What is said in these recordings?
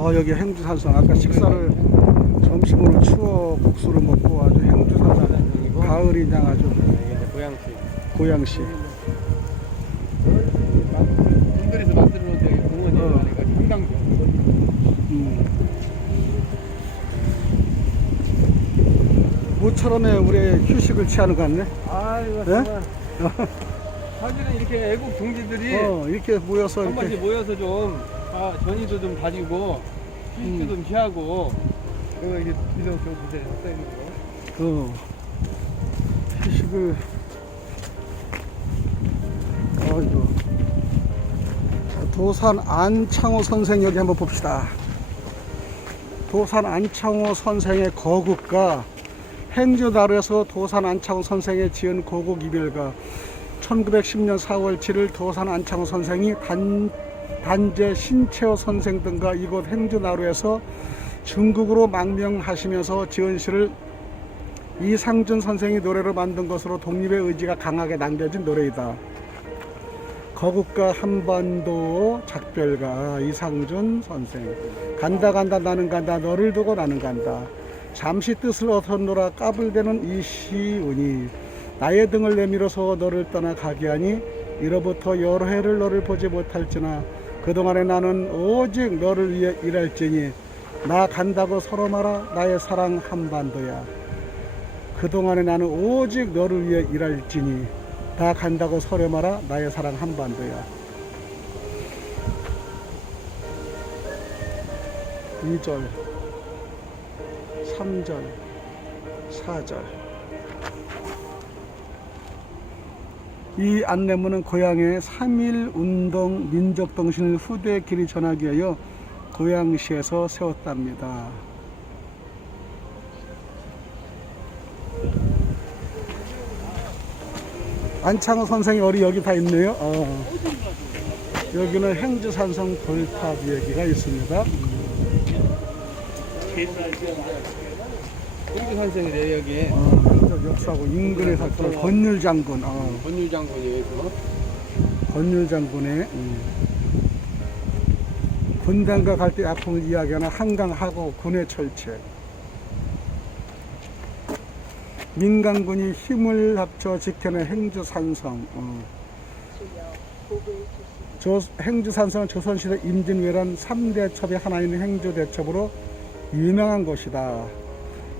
아 여기 행주산성 아까 식사를 점심으로 추워 국수를 먹고 아주 행주산성 여기고 가을이냥 아주 이제 고양시. 고양시 분들에서 만들어 놓은 공원이에요. 어. 한강뷰. 음. 모처럼에 우리 휴식을 취하는 것 같네 아 이거 네? 정말. 사실은 이렇게 애국 동지들이 어 이렇게 모여서 한 번씩 모여서 좀 아, 전의도 좀 다지고 휴식도 좀 취하고. 그리고 이게 비도 좀써 있는 거. 어, 휴식을 아이고 자, 도산 안창호 선생 여기 한번 봅시다. 도산 안창호 선생의 거국과 행주다루에서 도산 안창호 선생의 지은 고국 이별가. 1910년 4월 7일 도산 안창호 선생이 단, 단재 신채호 선생 등과 이곳 행주나루에서 중국으로 망명하시면서 지은 시를 이상준 선생이 노래로 만든 것으로 독립의 의지가 강하게 남겨진 노래이다. 거국과 한반도 작별가 이상준 선생. 간다 간다 나는 간다. 너를 두고 나는 간다. 잠시 뜻을 얻었노라 까불대는 이 시운이. 나의 등을 내밀어서 너를 떠나 가게 하니 이로부터 여러 해를 너를 보지 못할지나 그동안에 나는 오직 너를 위해 일할지니 나 간다고 서로 말아 나의 사랑 한반도야. 그동안에 나는 오직 너를 위해 일할지니 다 간다고 서려 마라 나의 사랑 한반도야. 2절 3절 4절 이 안내문은 고향의 3.1 운동 민족 정신을 후대에 길이 전하기 위하여 고양시에서 세웠답니다. 안창호 선생이 어리 여기 다 있네요. 어. 여기는 행주산성 돌탑 얘기가 있습니다. 홍 주 선생이래요 여기. 어, 행적 역사고 인근에 살던 권율 장군, 어, 권율 장군이 여기서. 권율 장군의 음. 군단과 갈때 아픔을 이야기하는 한강하고 군의 철책. 민간군이 힘을 합쳐 지켜낸 행주산성. 어. 조, 행주산성은 조선시대 임진왜란 3대 첩의 하나인 행주대첩으로 유명한 곳이다.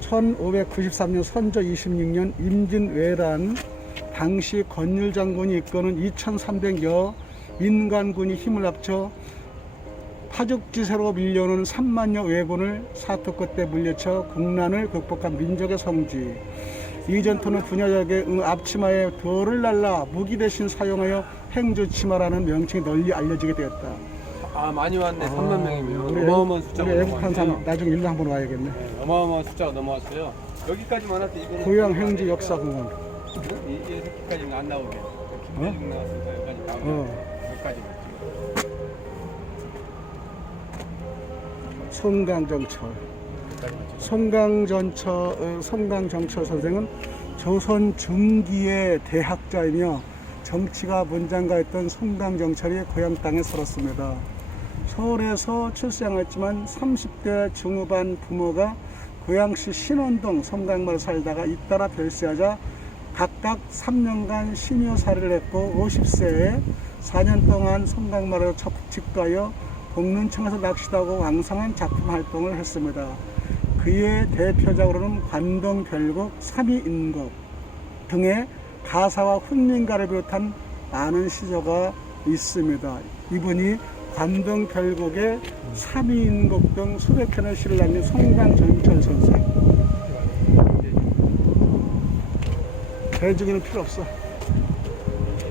1593년 선조 26년 임진왜란 당시 권율 장군이 이끄는 2300여 민간군이 힘을 합쳐 파죽지세로 밀려오는 3만여 왜군을 사투 끝에 물리쳐 국난을 극복한 민족의 성지. 이 전투는 분야적의 응, 앞치마에 돌을 날라 무기 대신 사용하여 행주치마라는 명칭이 널리 알려지게 되었다. 아 많이 왔네. 3만 명이면 우리 어마어마한 숫자가 우리 애국한 사람 넘어왔네요. 나중에 일로 한번 와야겠네. 네, 어마어마한 숫자가 넘어왔어요. 여기까지만 할때 이거는 고향 행주 역사공원. 이게 여기까지는 안 나오게. 김대중 나왔으니까 여기까지 나오게. 어. 여기까지만. 송강정철. 송강전처, 어, 송강정철 선생은 조선 중기의 대학자이며 정치가 문장가였던 송강정철이 고향 땅에 살았습니다. 서울에서 출생했지만 30대 중후반 부모가 고양시 신원동 송강마을 살다가 잇따라 별세하자 각각 3년간 신효살이를 했고 50세에 4년 동안 송강마을에 집가여 복륜청에서 낚시하고 왕성한 작품 활동을 했습니다. 그의 대표작으로는 관동별곡, 삼위인곡 등의 가사와 훈민가를 비롯한 많은 시조가 있습니다. 이분이 관동별곡의 삼위인곡 등 수백 편의 시를 남긴 송강전철 선생. 대중에는 필요 없어.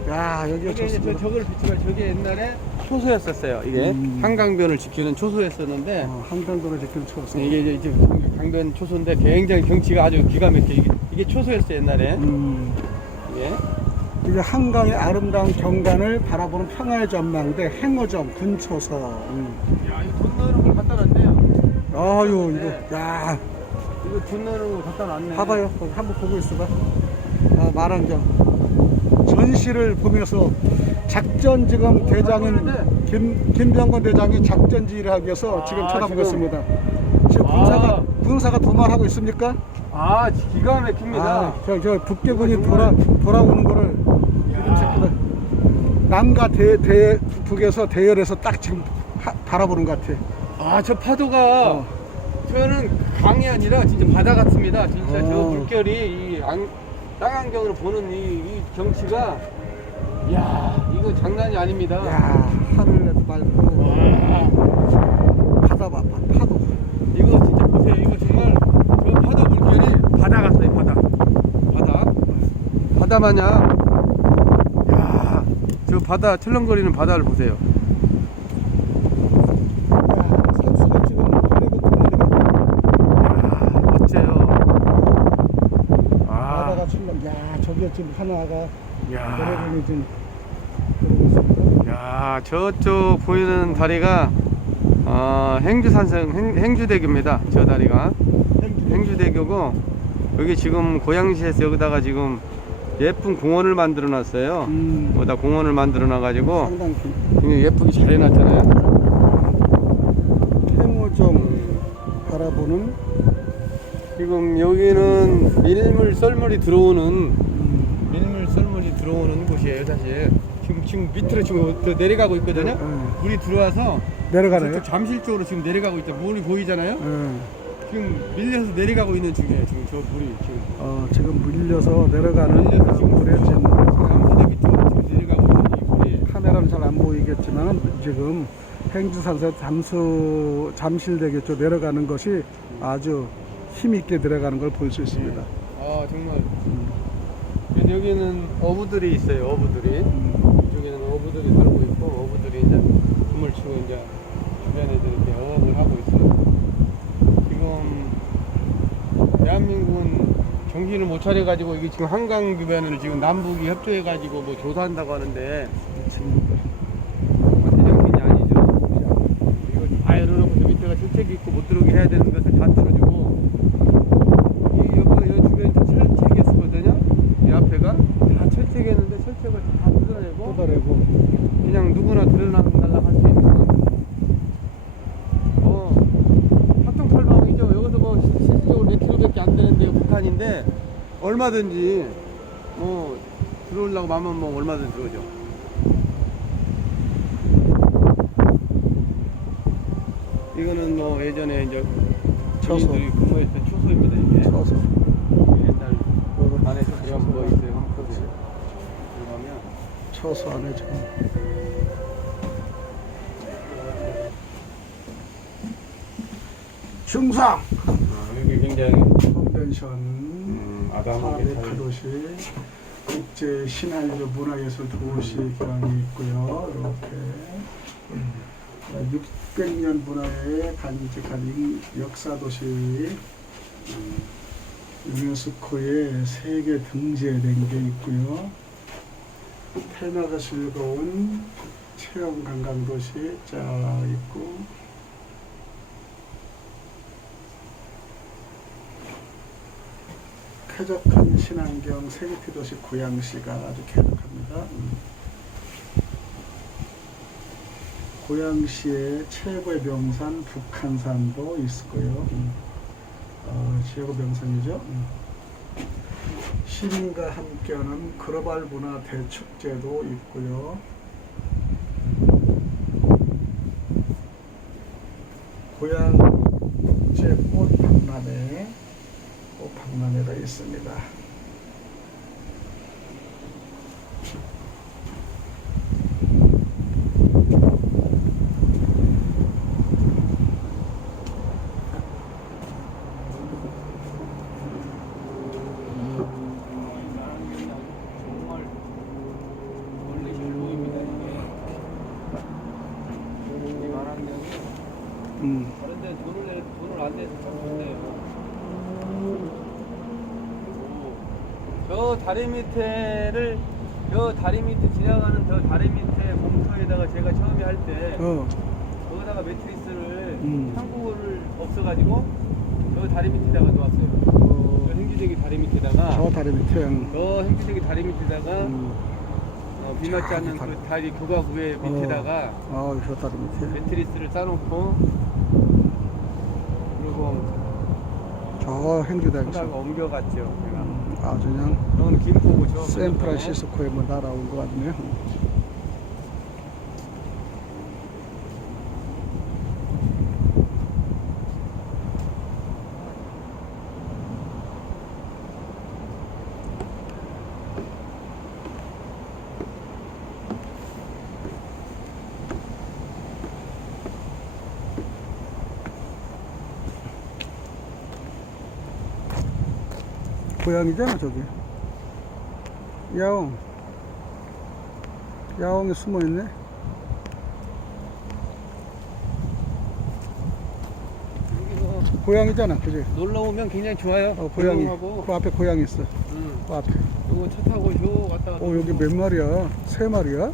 야 여기가 이게 이제 저, 좋습니다. 저걸 비추면 저게 옛날에 초소였었어요. 이게 음. 한강변을 지키는 초소였었는데 어, 한강도로 지키는 초소. 이게 이제, 이제 강변 초소인데 굉장히 경치가 아주 기가 막혀. 이게, 이게 초소였어 옛날에. 음. 이게 한강의 아름다운 경관을 바라보는 평화의 전망대 행어점 군초서. 음. 야 이거 돈 넣는 걸 갖다 놨네요. 아유 네. 이거 야 이거 돈 넣는 걸 갖다 놨네. 봐봐요 거기 한번 보고 있어봐. 아, 말한경 전시를 보면서 작전 지금 대장인 그러는데. 김 김병건 대장이 작전 지휘를 하기 위해서 아, 지금 쳐다보고 지금. 있습니다. 지금 아. 군사가 군사가 도말하고 있습니까? 아 기가 막힙니다. 아, 저, 저 북괴군이 이거 돌아 돌아오는 거를 남과 대, 대 북에서 대열에서 딱 지금 하- 바라보는 것 같아. 아 저 파도가 어. 저는 강이 아니라 진짜 바다 같습니다. 진짜 저 어. 물결이 이 안, 땅안경으로 보는 이, 이 경치가 야 이거 장난이 아닙니다. 야 하늘에도 맑고 와 바다 봐 바- 파도. 이거 진짜 보세요. 이거 정말 저 파도 물결이 바다 같아요. 바다 바다 바다 마냥 바다 철렁거리는 바다를 보세요. 야 산수가 지금 그리고 도내리가 야 멋져요. 바다가 아, 출렁. 야 저기 지금 하나가 야. 노래군이 지금 그러고 있습니다. 야 저쪽 보이는 다리가 어, 행주산성 행, 행주대교입니다 저 다리가 행주대교고 여기 지금 고양시에서 여기다가 지금 예쁜 공원을 만들어 놨어요. 음, 여기다 공원을 만들어 놔 가지고 상당히 굉장히 예쁘게 잘 해놨잖아요. 태모점 바라보는? 지금 여기는 밀물 썰물이 들어오는 음, 밀물 썰물이 들어오는 곳이에요 사실. 지금 지금 밑으로 지금 더 내려가고 있거든요. 음, 물이 들어와서 내려가네요. 잠실 쪽으로 지금 내려가고 있다. 물이 보이잖아요? 음, 지금 밀려서 내려가고 있는 중이에요. 지금 저 물이 지금 어, 지금 물려서 내려가는 밀려서 지금 물에 지금 남부대비 쪽으로 지금 내려가고 있는 이 물이 카메라는 잘 안 보이겠지만 지금 행주산서 잠수 잠실대교 쪽 내려가는 것이 아주 힘 있게 들어가는 걸 볼 수 있습니다. 아 정말 그래서 여기는 어부들이 있어요. 어부들이 음, 이쪽에는 어부들이 살고 있고 어부들이 이제 춤을 추고 이제 주변에 이렇게 어업을 하고 있어요. 지금 대한민국은 정신을 못 차려가지고 이게 지금 한강 주변을 지금 남북이 협조해가지고 뭐 조사한다고 하는데 대정신이 아니죠. 이거 다 열어놓고 저 밑에가 철책이 있고 못 들어오게 해야 되는 것을 다 뚫어주고 이 옆에 이 주변이 다 철책이 있거든요. 이 앞에가 다 철책이었는데 철책을 다 뜯어내고 쏟아내고 그냥 누구나 들여놔달라 할수 있는 뭐 합동철방이죠. 여기서 뭐 실- 실질적으로 몇 킬로밖에 안 되는데 북한인데 얼마든지 뭐 들어오려고 마음만 먹으면 얼마든지 들어오죠. 이거는 뭐 예전에 이제. 군인들이 근무했던 초소입니다 이게. 쳐서 옛날 안에서 이런 거 있어요. 한번 보세요. 들어가면 쳐서 안에 지금 중상 아, 여기 굉장히 컨벤션 아담하게 잘 파도시 국제 신한류 문화예술 도시 기관이 있고요. 이렇게 600년 문화에 간직한 인- 역사 도시 음, 유네스코의 세계 등재된 게 있고요. 테마가 즐거운 체험 관광 도시 쫙 있고 쾌적한 친환경 생태 도시 고양시가 아주 쾌적합니다. 음. 고양시의 최고의 명산 북한산도 있고요. 음. 어, 최고 명산이죠. 음. 시민과 함께하는 글로벌 문화 대축제도 있고요. Anderson, di ba? 다리 밑에를 저 다리 밑에 지나가는 저 다리 밑에 공터에다가 제가 처음에 할때 어, 거기다가 매트리스를 음. 한국어를 없어가지고 저 다리 밑에다가 놓았어요. 어, 저 행주대기 다리 밑에다가 저 다리 밑에 음, 저 행주대기 다리 밑에다가 음, 어, 어, 비맞지 않는 잘그 다리 교각 위에 밑에다가 아, 저 다리 밑에. 매트리스를 싸놓고 그리고 저 하다가 옮겨갔죠. 제가. 음, 아주 그냥 샌프란시스코에 뭐 날아온 것 같네요. 고양이잖아 저기. 야옹. 야옹이 숨어 있네. 여기서 고양이잖아, 그지? 놀러 오면 굉장히 좋아요. 어, 고양이. 조용하고. 그 앞에 고양이 있어. 음. 그 앞에. 요거 차 타고 쇼 갔다가. 어, 여기 몇 마리야? 세 마리야?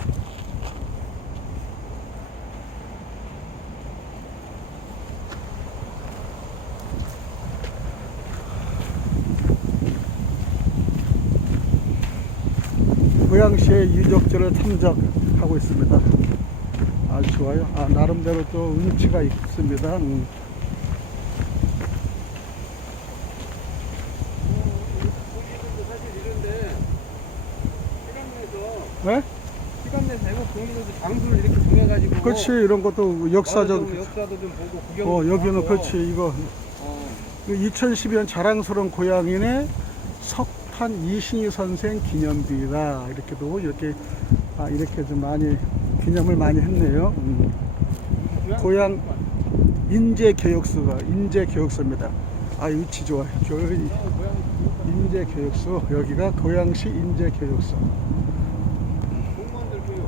고양시의 유적지를 탐색하고 있습니다. 아주 좋아요. 아, 나름대로 또 운치가 있습니다. 음. 네? 시간 내서 애국 공인도 장소를 이렇게 정해가지고. 그렇지, 이런 것도 역사적. 어, 좀 역사도 좀 보고 구경. 어, 여기는 그렇지, 이거. 어. 2012년 자랑스러운 고향인의 석 탄 이신희 선생 기념비다 이렇게도 이렇게 아 이렇게 좀 많이 기념을 많이 했네요. 음. 고향 인재 교육소가 인재 교육소입니다. 아 위치 좋아요. 교 인재 교육소 여기가 고양시 인재 교육소. 공무원들 교육.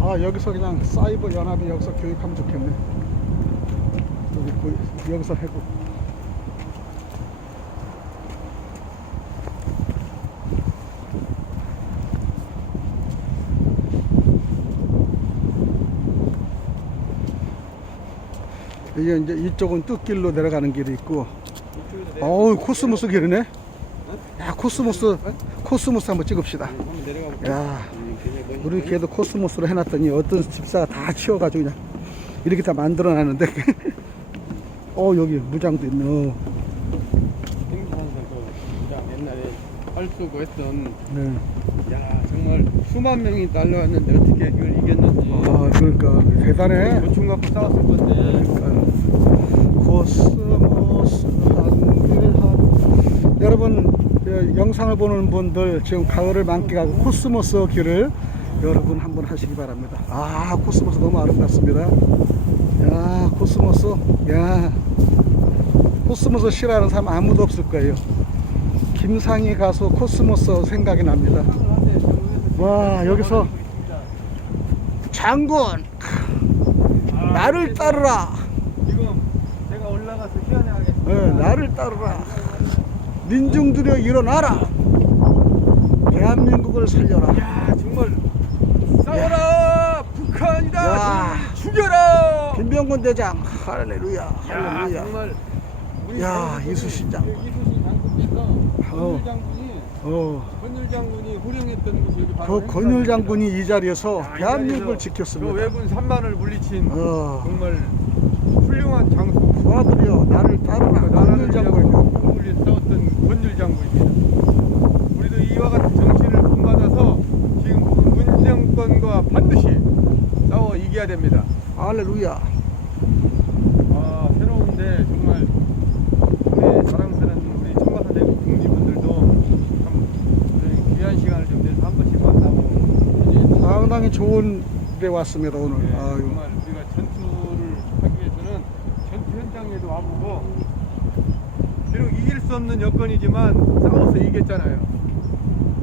아 여기서 그냥 사이버 연합에 여기서 교육하면 좋겠네. 여기 고- 여기서 해고. 이게 이제 이쪽은 뚝길로 내려가는 길이 있고, 어우 코스모스 길이네. 야 코스모스 코스모스 한번 찍읍시다. 야. 우리 걔도 코스모스로 해놨더니 어떤 집사가 다 치워가지고 그냥 이렇게 다 만들어 놨는데 어 여기 무장도 있네 옛날에 활 쏘고 했던 네. 야 정말 수만 명이 날라왔는데 어떻게 그걸 이겼는지 아 그러니까 대단해 고충 갖고 싸웠을 건데 그러니까 코스모스 한길한 여러분 예, 영상을 보는 분들 지금 가을을 만끽하고 코스모스 길을 여러분 한번 하시기 바랍니다. 아 코스모스 너무 아름답습니다. 야 코스모스. 야 코스모스 싫어하는 사람 아무도 없을 거예요. 김상희 가수 코스모스 생각이 납니다. 와 여기서 장군 나를 따르라 지금 제가 올라가서 희한하겠습니다 네, 나를 따르라. 민중들여 일어나라. 대한민국을 살려라. 야 정말 싸워라 북한이다 야. 죽여라 김병곤 대장, 할렐루야, 야 할렐루야. 정말 우리 야, 장군이- 이수신 장군. 이수신 장군께서 어. 권율 장군이 어, 권율 장군이 호령했던 곳이 여기 바로 그 권율 장군이 이 자리에서 야, 이 대한민국을 자리에서 지켰습니다. 그 왜군 3만을 물리친 어, 정말 훌륭한 장소. 소아들여 나를 따르라. 권율 장군. 물리 싸웠던 권율 장군입니다. 우리도 이와 같은 정신을 본받아서 지금 문정권과 반드시 싸워 이겨야 됩니다. 할렐루야. 아 새로운데 정말 우리 자랑스러운 우리 청바사 대국 동지분들도 참 귀한 시간을 좀 내서 한 번씩 만나고 상당히 좋은 데 왔습니다 오늘. 네, 아유. 정말 우리가 전투를 하기 위해서는 전투 현장에도 와보고 비록 이길 수 없는 여건이지만 싸워서 이겼잖아요.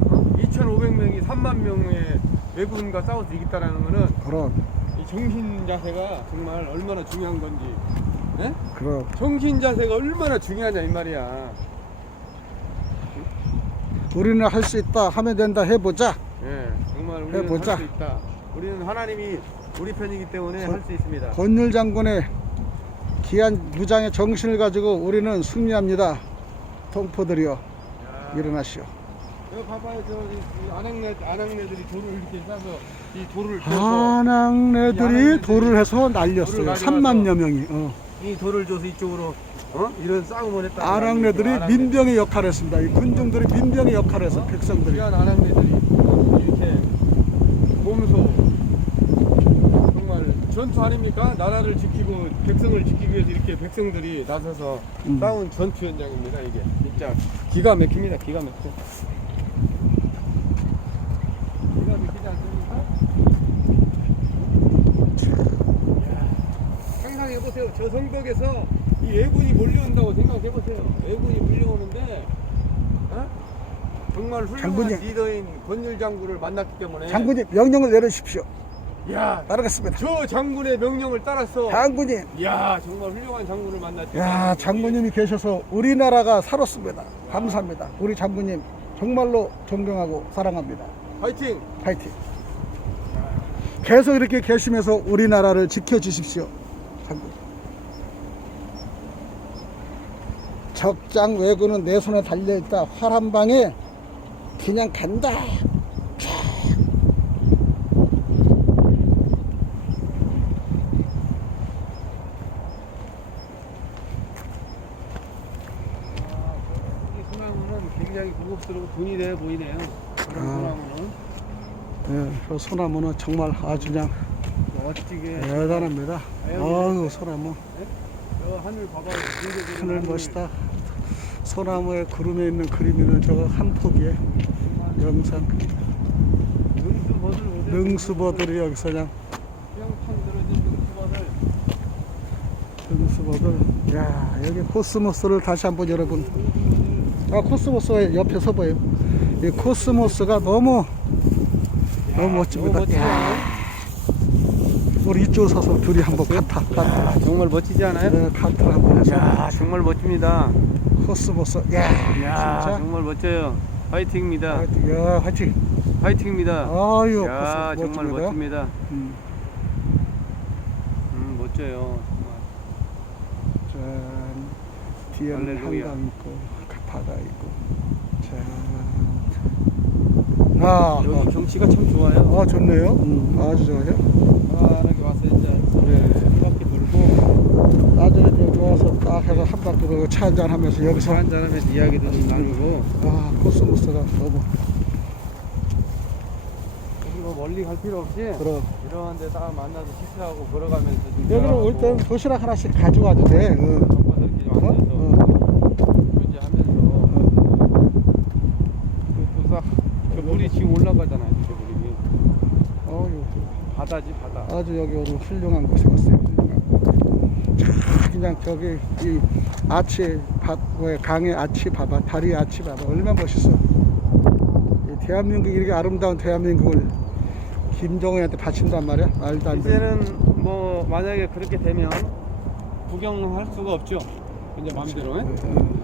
어? 2,500명이 3만 명의 외국인과 싸워서 이겼다는 거는 그럼, 이 정신 자세가 정말 얼마나 중요한 건지. 예? 그럼. 정신 자세가 얼마나 중요하냐 이 말이야. 우리는 할 수 있다. 하면 된다. 해보자. 예, 정말 우리는 해보자. 할 수 있다. 우리는 하나님이 우리 편이기 때문에 건- 할수 있습니다. 권율 장군의 귀한 무장의 정신을 가지고 우리는 승리합니다. 동포들이여 야. 일어나시오. 여기 봐봐요 저이 안악내 안악내들이 돌을 이렇게 싸서 이 돌을 아. 줘서 한양내들이 돌을 해서 돌을 날렸어요. 가져와서 3만여 명이. 어. 이 돌을 줘서 이쪽으로 어 이런 싸움을 했다. 아랑내들이 민병의 역할을 했습니다. 이 군중들이 민병의 역할을 해서 백성들이. 귀한 안악내들이 이렇게 몸소 전투 아닙니까? 나라를 지키고 백성을 지키기 위해서 이렇게 백성들이 나서서 음. 싸운 전투 현장입니다. 이게 진짜 기가 막힙니다. 기가 막혀. 기가 막히지 않습니까? 상상해 보세요. 저 성벽에서 이 왜군이 몰려온다고 생각해 보세요. 왜군이 몰려오는데 어? 정말 훌륭한 장군님. 리더인 권율 장군을 만났기 때문에 장군님 명령을 내려주십시오. 야, 따르겠습니다. 저 장군의 명령을 따랐어. 장군님. 야, 정말 훌륭한 장군을 만났지. 야 장군님이 계셔서 우리나라가 살았습니다. 감사합니다. 우리 장군님 정말로 존경하고 사랑합니다. 파이팅. 파이팅. 계속 이렇게 계시면서 우리나라를 지켜주십시오. 장군. 적장 왜군은 내 손에 달려있다. 활 한 방에 그냥 간다. 이 소나무는 고급스럽고 돈이 돼 보이네요. 그런 아. 소나무는 예, 저 소나무는 정말 아주 그냥 멋지게. 대단합니다. 아유 소나무 저 하늘 봐봐. 하늘 멋있다. 소나무에 구름에 있는 그림이는 저거 한 폭이에 영상 능수버들. 능수버들이 여기서 그냥. 능수버들 야 여기 코스모스를 다시 한번 여러분 아 코스모스가 옆에 서봐요 이 코스모스가 너무 너무 멋집니다 너무? 야, 우리 이쪽 서서 둘이 한번 카타 카타 야, 정말 멋지지 않아요? 네, 카트를 한번 해서 야, 정말 멋집니다. 코스모스 야, 야, 진짜 정말 멋져요. 파이팅입니다. 화이팅 야 화이팅 파이팅입니다. 아유 야, 코스모스 정말 멋집니다. 멋집니다. 음, 음, 멋져요. 정말. 짠 뒤에는. 한강 있고 바다 있고 짠 아, 여기 경치가 참 좋아요. 아 좋네요. 음, 아주 좋아요. 편안하게 와서 이제 한 바퀴 돌고 나중에 여기 와서 딱 해서 한 바퀴 돌고 차 한잔 하면서 여기서 술 한잔 하면서 이야기도 좀 나누고 아 코스모스가 너무 여기 뭐 멀리 갈 필요 없이 그럼 이런 데다 만나서 키스하고 걸어가면서 좀 여기로 올 때는 도시락 하나씩 가져와도 돼. 응. 덮어서 이렇게 좀 어? 앉아서 어. 이제 하면서 그 도사 그 물이 지금 올라가잖아요. 저 물이 어유 바다지 바다. 아주 여기 오늘 훌륭한 곳에 왔어요. 자, 그냥 저기 이 아치 밭, 왜 강의 아치 봐봐, 다리 아치 봐봐, 얼마나 멋있어. 이 대한민국 이렇게 아름다운 대한민국을 김정은한테 바친단 말이야. 말도 안 돼. 이제는 뭐 만약에 그렇게 되면 구경할 수가 없죠. 이제 마음대로. 예? 응.